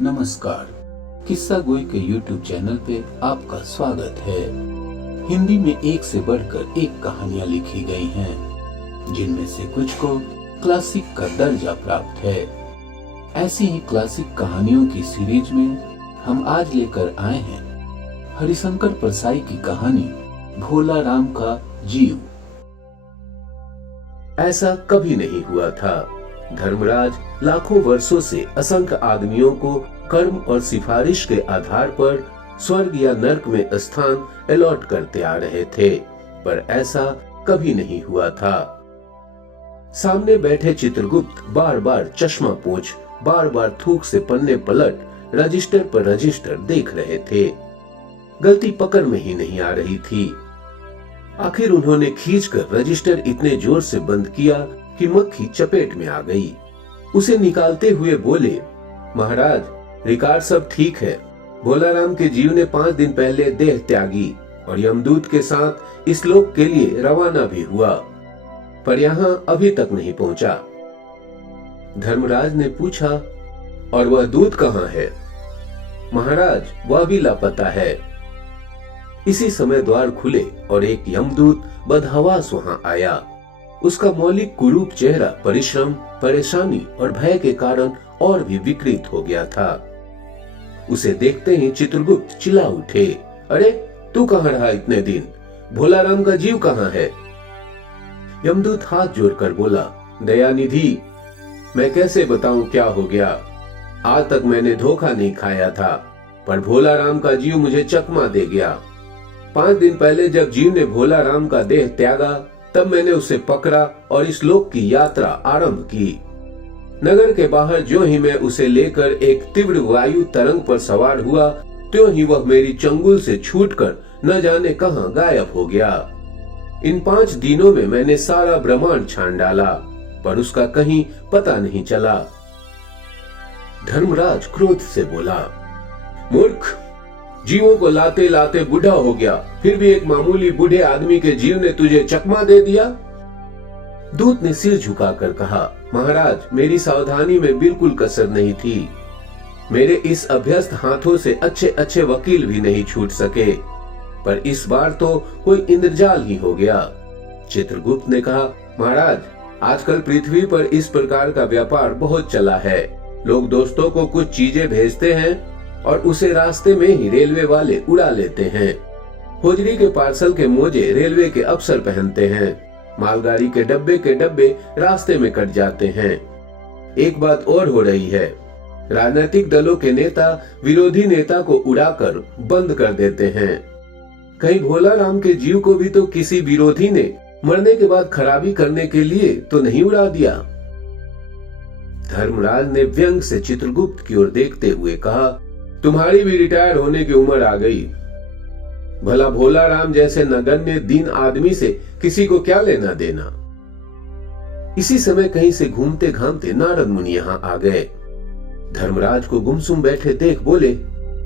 नमस्कार, किस्सा गोई के YouTube चैनल पे आपका स्वागत है। हिंदी में एक से बढ़कर एक कहानियां लिखी गई हैं, जिनमें से कुछ को क्लासिक का दर्जा प्राप्त है। ऐसी ही क्लासिक कहानियों की सीरीज में हम आज लेकर आए हैं हरिशंकर परसाई की कहानी भोला राम का जीव। ऐसा कभी नहीं हुआ था। धर्मराज लाखों वर्षों से असंख्य आदमियों को कर्म और सिफारिश के आधार पर स्वर्ग या नरक में स्थान अलॉट करते आ रहे थे, पर ऐसा कभी नहीं हुआ था। सामने बैठे चित्रगुप्त बार बार चश्मा पोंछ, बार बार थूक से पन्ने पलट रजिस्टर पर रजिस्टर देख रहे थे। गलती पकड़ में ही नहीं आ रही थी। आखिर उन्होंने खींचकर रजिस्टर इतने जोर से बंद किया कि मक्खी चपेट में आ गई। उसे निकालते हुए बोले, महाराज, रिकॉर्ड सब ठीक है। भोला राम के जीव ने 5 दिन पहले देह त्यागी और यमदूत के साथ इस लोक के लिए रवाना भी हुआ, पर यहाँ अभी तक नहीं पहुंचा। धर्मराज ने पूछा, और वह दूत कहाँ है? महाराज, वह भी लापता है। इसी समय द्वार खुले और एक यमदूत बदहवास वहां आया। उसका मौलिक कुरूप चेहरा परिश्रम, परेशानी और भय के कारण और भी विकृत हो गया था। उसे देखते ही चित्रगुप्त चिल्ला उठे, अरे तू कहाँ रहा इतने दिन? भोला राम का जीव कहाँ है? यमदूत हाथ जोड़कर बोला, दयानिधि, मैं कैसे बताऊं क्या हो गया। आज तक मैंने धोखा नहीं खाया था, पर भोला राम का जीव मुझे चकमा दे गया। 5 दिन पहले जब जीव ने भोला राम का देह त्यागा, तब मैंने उसे पकड़ा और इस लोक की यात्रा आरंभ की। नगर के बाहर जो ही मैं उसे लेकर एक तीव्र वायु तरंग पर सवार हुआ, त्यों ही वह मेरी चंगुल से छूटकर न जाने कहां गायब हो गया। इन 5 दिनों में मैंने सारा ब्रह्मांड छान डाला, पर उसका कहीं पता नहीं चला। धर्मराज क्रोध से बोला, मूर्ख, जीवों को लाते लाते बूढ़ा हो गया, फिर भी एक मामूली बूढ़े आदमी के जीव ने तुझे चकमा दे दिया। दूत ने सिर झुकाकर कहा, महाराज, मेरी सावधानी में बिल्कुल कसर नहीं थी। मेरे इस अभ्यस्त हाथों से अच्छे अच्छे वकील भी नहीं छूट सके, पर इस बार तो कोई इंद्रजाल ही हो गया। चित्रगुप्त ने कहा, महाराज, आजकल पृथ्वी पर इस प्रकार का व्यापार बहुत चला है। लोग दोस्तों को कुछ चीजें भेजते हैं और उसे रास्ते में ही रेलवे वाले उड़ा लेते हैं। होजरी के पार्सल के मोजे रेलवे के अफसर पहनते हैं। मालगाड़ी के डब्बे रास्ते में कट जाते हैं। एक बात और हो रही है, राजनीतिक दलों के नेता विरोधी नेता को उड़ाकर बंद कर देते हैं। कहीं भोला राम के जीव को भी तो किसी विरोधी ने मरने के बाद खराबी करने के लिए तो नहीं उड़ा दिया। धर्मराज ने व्यंग से चित्रगुप्त की ओर देखते हुए कहा, तुम्हारी भी रिटायर होने की उम्र आ गई। भला भोला राम जैसे नगण्य दीन आदमी से किसी को क्या लेना देना। इसी समय कहीं से घूमते घामते नारद मुनि यहाँ आ गए। धर्मराज को गुमसुम बैठे देख बोले,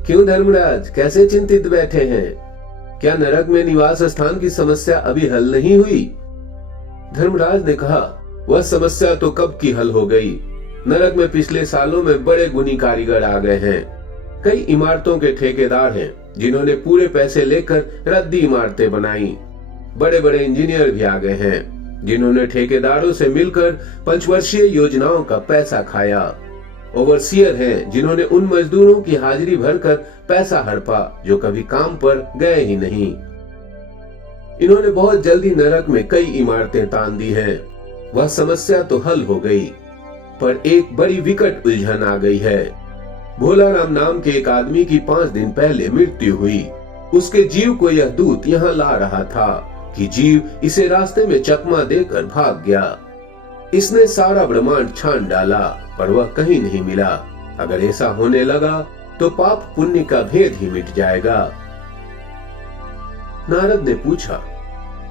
क्यों धर्मराज, कैसे चिंतित बैठे हैं? क्या नरक में निवास स्थान की समस्या अभी हल नहीं हुई? धर्मराज ने कहा, वह समस्या तो कब की हल हो गई। नरक में पिछले सालों में बड़े गुणी कारीगर आ गए हैं। कई इमारतों के ठेकेदार हैं जिन्होंने पूरे पैसे लेकर रद्दी इमारतें बनाई। बड़े बड़े इंजीनियर भी आ गए हैं जिन्होंने ठेकेदारों से मिलकर 5 वर्षीय योजनाओं का पैसा खाया। ओवरसियर हैं जिन्होंने उन मजदूरों की हाजिरी भरकर पैसा हड़पा जो कभी काम पर गए ही नहीं। इन्होंने बहुत जल्दी नरक में कई इमारतें तान दी हैं। वह समस्या तो हल हो गई, पर एक बड़ी विकट उलझन आ गई है। भोला राम नाम के एक आदमी की 5 दिन पहले मृत्यु हुई। उसके जीव को यह दूत यहाँ ला रहा था कि जीव इसे रास्ते में चकमा देकर भाग गया। इसने सारा ब्रह्मांड छान डाला, पर वह कहीं नहीं मिला। अगर ऐसा होने लगा तो पाप पुण्य का भेद ही मिट जाएगा। नारद ने पूछा,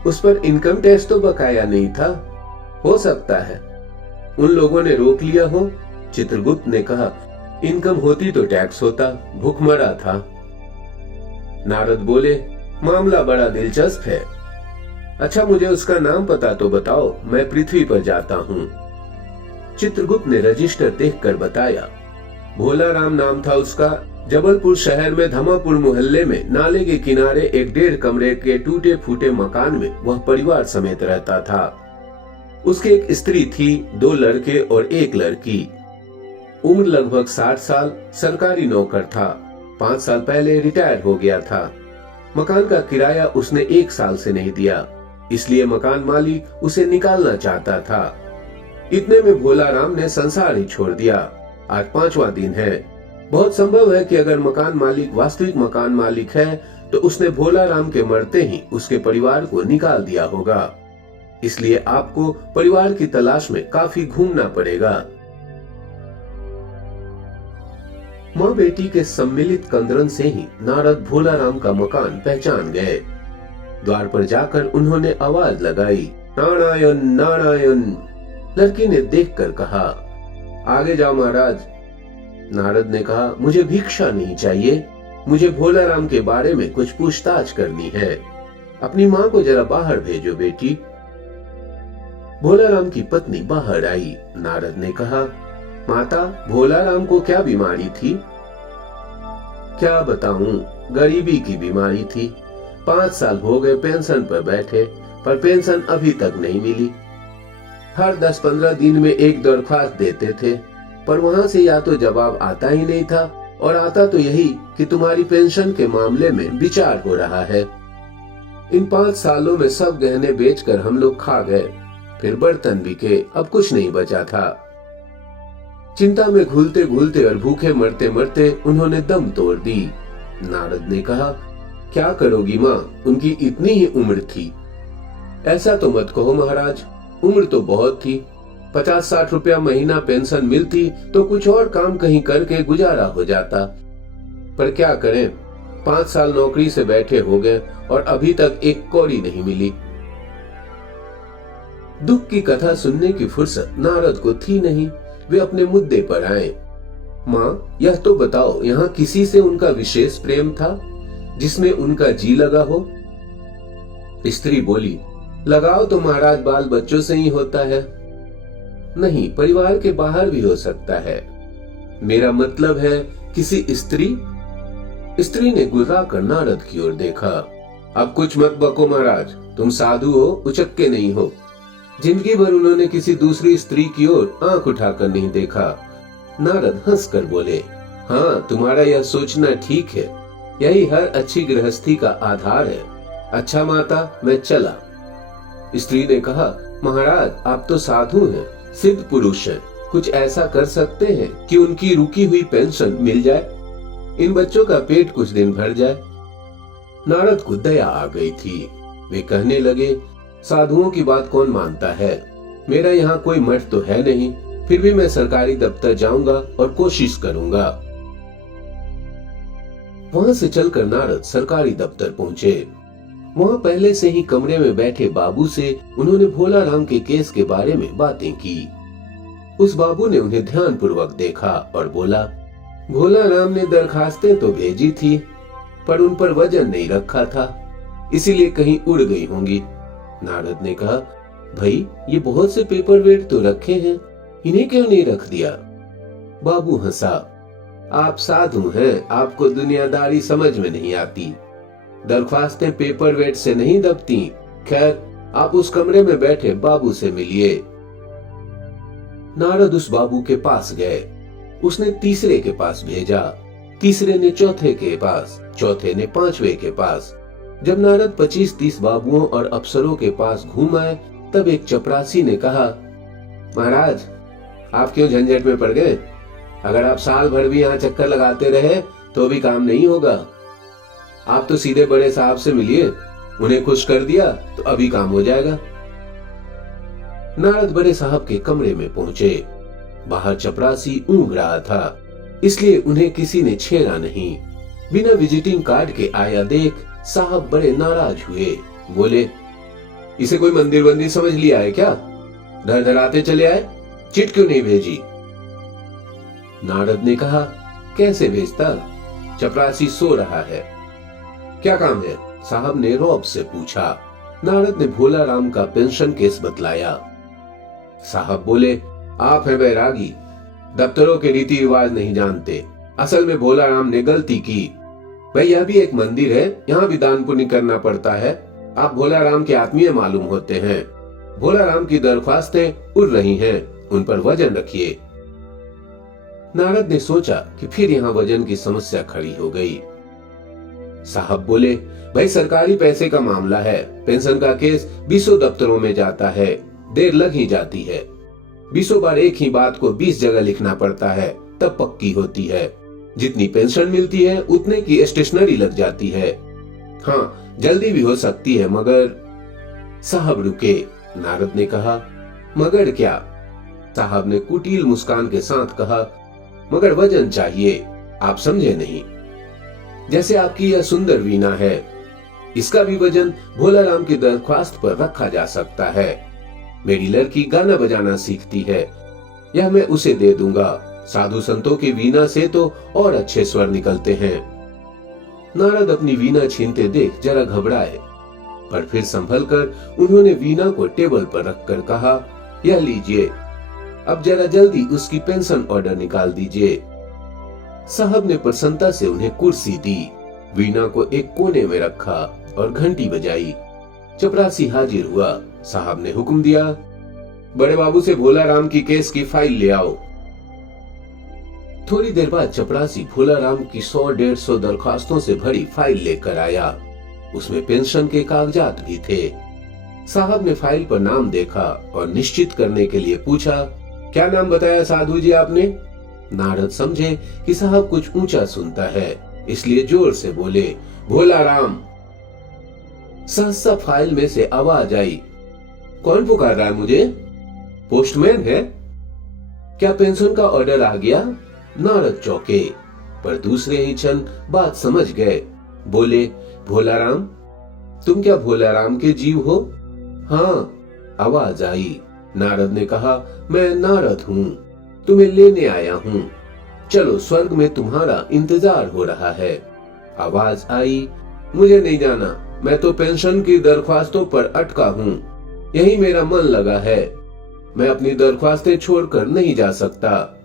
उस पर इनकम टैक्स तो बकाया नहीं था? हो सकता है उन लोगों ने रोक लिया हो। चित्रगुप्त ने कहा, इनकम होती तो टैक्स होता, भूखमरा था। नारद बोले, मामला बड़ा दिलचस्प है। अच्छा, मुझे उसका नाम पता तो बताओ, मैं पृथ्वी पर जाता हूँ। चित्रगुप्त ने रजिस्टर देखकर बताया, भोला राम नाम था उसका। जबलपुर शहर में धमापुर मोहल्ले में नाले के किनारे एक 1.5 कमरे के टूटे फूटे मकान में वह परिवार समेत रहता था। उसकी एक स्त्री थी, 2 लड़के और 1 लड़की। उम्र लगभग 60 साल, सरकारी नौकर था। 5 साल पहले रिटायर हो गया था। मकान का किराया उसने 1 साल से नहीं दिया, इसलिए मकान मालिक उसे निकालना चाहता था। इतने में भोला राम ने संसार ही छोड़ दिया। आज 5वां दिन है। बहुत संभव है कि अगर मकान मालिक वास्तविक मकान मालिक है तो उसने भोला राम के मरते ही उसके परिवार को निकाल दिया होगा। इसलिए आपको परिवार की तलाश में काफी घूमना पड़ेगा। माँ बेटी के सम्मिलित कंदरन से ही नारद भोला राम का मकान पहचान गए। द्वार पर जाकर उन्होंने आवाज लगाई, नारायण नारायण। लड़की ने देखकर कहा, आगे जाओ महाराज। नारद ने कहा, मुझे भिक्षा नहीं चाहिए, मुझे भोला राम के बारे में कुछ पूछताछ करनी है। अपनी माँ को जरा बाहर भेजो बेटी। भोला राम की पत्नी बाहर आई। नारद ने कहा, माता, भोला राम को क्या बीमारी थी? क्या बताऊं, गरीबी की बीमारी थी। 5 साल हो गए पेंशन पर बैठे, पर पेंशन अभी तक नहीं मिली। हर 10-15 दिन में एक दरख्वास्त देते थे, पर वहां से या तो जवाब आता ही नहीं था, और आता तो यही कि तुम्हारी पेंशन के मामले में विचार हो रहा है। इन 5 सालों में सब गहने बेचकर हम लोग खा गए, फिर बर्तन बिके, अब कुछ नहीं बचा था। चिंता में घुलते घुलते और भूखे मरते मरते उन्होंने दम तोड़ दी। नारद ने कहा, क्या करोगी माँ, उनकी इतनी ही उम्र थी। ऐसा तो मत कहो महाराज, उम्र तो बहुत थी। 50-60 रुपया महीना पेंशन मिलती तो कुछ और काम कहीं करके गुजारा हो जाता, पर क्या करें, 5 साल नौकरी से बैठे हो गए और अभी तक एक कौड़ी नहीं मिली। दुख की कथा सुनने की फुर्सत नारद को थी नहीं। वे अपने मुद्दे पर आए। माँ, यह तो बताओ, यहाँ किसी से उनका विशेष प्रेम था जिसमें उनका जी लगा हो? स्त्री बोली, लगाव तो महाराज बाल बच्चों से ही होता है। नहीं, परिवार के बाहर भी हो सकता है। मेरा मतलब है किसी स्त्री। स्त्री ने गुर्रा कर नारद की ओर देखा। अब कुछ मत बको महाराज, तुम साधु हो, उचक्के नहीं हो। जिंदगी भर उन्होंने किसी दूसरी स्त्री की ओर आंख उठाकर नहीं देखा। नारद हंसकर बोले, हाँ, तुम्हारा यह सोचना ठीक है, यही हर अच्छी गृहस्थी का आधार है। अच्छा माता, मैं चला। स्त्री ने कहा, महाराज, आप तो साधु हैं, सिद्ध पुरुष हैं, कुछ ऐसा कर सकते हैं कि उनकी रुकी हुई पेंशन मिल जाए, इन बच्चों का पेट कुछ दिन भर जाए। नारद को दया आ गई थी। वे कहने लगे, साधुओं की बात कौन मानता है? मेरा यहाँ कोई मठ तो है नहीं, फिर भी मैं सरकारी दफ्तर जाऊंगा और कोशिश करूंगा। वहां से चलकर नारद सरकारी दफ्तर पहुंचे। वहां पहले से ही कमरे में बैठे बाबू से उन्होंने भोला राम के केस के बारे में बातें की। उस बाबू ने उन्हें ध्यान पूर्वक देखा और बोला, भोला राम ने दरखास्तें तो भेजी थी, पर उन पर वजन नहीं रखा था, इसीलिए कहीं उड़ गई होंगी। नारद ने कहा, भाई, ये बहुत से पेपर वेट तो रखे हैं, इन्हें क्यों नहीं रख दिया? बाबू हंसा, आप साधु हैं, आपको दुनियादारी समझ में नहीं आती। दरख्वास्तें पेपर वेट से नहीं दबती। खैर, आप उस कमरे में बैठे बाबू से मिलिए। नारद उस बाबू के पास गए। उसने तीसरे के पास भेजा, तीसरे ने चौथे के पास, चौथे ने 5वें के पास। जब नारद 25-30 बाबुओं और अफसरों के पास घूम आए, तब एक चपरासी ने कहा, महाराज, आप क्यों झंझट में पड़ गए? अगर आप साल भर भी यहाँ चक्कर लगाते रहे तो भी काम नहीं होगा। आप तो सीधे बड़े साहब से मिलिए, उन्हें खुश कर दिया तो अभी काम हो जाएगा। नारद बड़े साहब के कमरे में पहुंचे। बाहर चपरासी ऊँघ रहा था, इसलिए उन्हें किसी ने छेड़ा नहीं। बिना विजिटिंग कार्ड के आया देख साहब बड़े नाराज हुए। बोले, इसे कोई मंदिर वंदिर समझ लिया है क्या? धर धराते चले आए, चिट क्यों नहीं भेजी? नारद ने कहा, कैसे भेजता? चपरासी सो रहा है। क्या काम है? साहब ने रौब से पूछा। नारद ने भोला राम का पेंशन केस बतलाया। साहब बोले, आप है बैरागी, दफ्तरों के रीति रिवाज नहीं जानते। असल में भोला राम ने गलती की। भाई यह भी एक मंदिर है, यहाँ भी दान पुण्य करना पड़ता है। आप भोला राम के आत्मीय मालूम होते हैं। भोला राम की दरख्वास्तें उड़ रही हैं, उन पर वजन रखिए। नारद ने सोचा कि फिर यहाँ वजन की समस्या खड़ी हो गई। साहब बोले, भाई सरकारी पैसे का मामला है, पेंशन का केस 20 दफ्तरों में जाता है, देर लग ही जाती है। 20 बार एक ही बात को 20 जगह लिखना पड़ता है, तब पक्की होती है। जितनी पेंशन मिलती है उतने की स्टेशनरी लग जाती है। हाँ, जल्दी भी हो सकती है, मगर। साहब रुके। नारद ने कहा, मगर क्या? साहब ने कुटिल मुस्कान के साथ कहा, मगर वजन चाहिए। आप समझे नहीं। जैसे आपकी यह सुंदर वीणा है, इसका भी वजन भोला राम की दरख्वास्त पर रखा जा सकता है। मेरी लड़की गाना बजाना सीखती है, यह मैं उसे दे दूंगा। साधु संतों की वीणा से तो और अच्छे स्वर निकलते हैं। नारद अपनी वीणा छीनते देख जरा घबराए, पर फिर संभल कर उन्होंने वीणा को टेबल पर रखकर कहा, यह लीजिए, अब जरा जल्दी उसकी पेंशन ऑर्डर निकाल दीजिए। साहब ने प्रसन्नता से उन्हें कुर्सी दी, वीणा को एक कोने में रखा और घंटी बजाई। चपरासी हाजिर हुआ। साहब ने हुक्म दिया, बड़े बाबू से भोला राम की केस की फाइल ले आओ। थोड़ी देर बाद चपरासी भोला राम की 100-150 दरखास्तों से भरी फाइल लेकर आया। उसमें पेंशन के कागजात भी थे। साहब ने फाइल पर नाम देखा और निश्चित करने के लिए पूछा, क्या नाम बताया साधु जी आपने? नारद समझे कि साहब कुछ ऊंचा सुनता है, इसलिए जोर से बोले, भोला राम। सहसा फाइल में से आवाज आई, कौन पुकार रहा है मुझे? पोस्टमैन है? क्या पेंशन का ऑर्डर आ गया? नारद चौंके, पर दूसरे ही क्षण बात समझ गए। बोले, भोला राम, तुम क्या भोला राम के जीव हो? हाँ, आवाज आई। नारद ने कहा, मैं नारद हूँ, तुम्हें लेने आया हूँ। चलो, स्वर्ग में तुम्हारा इंतजार हो रहा है। आवाज आई, मुझे नहीं जाना, मैं तो पेंशन की दरख्वास्तों पर अटका हूँ, यही मेरा मन लगा है। मैं अपनी दरख्वास्तें छोड़कर नहीं जा सकता।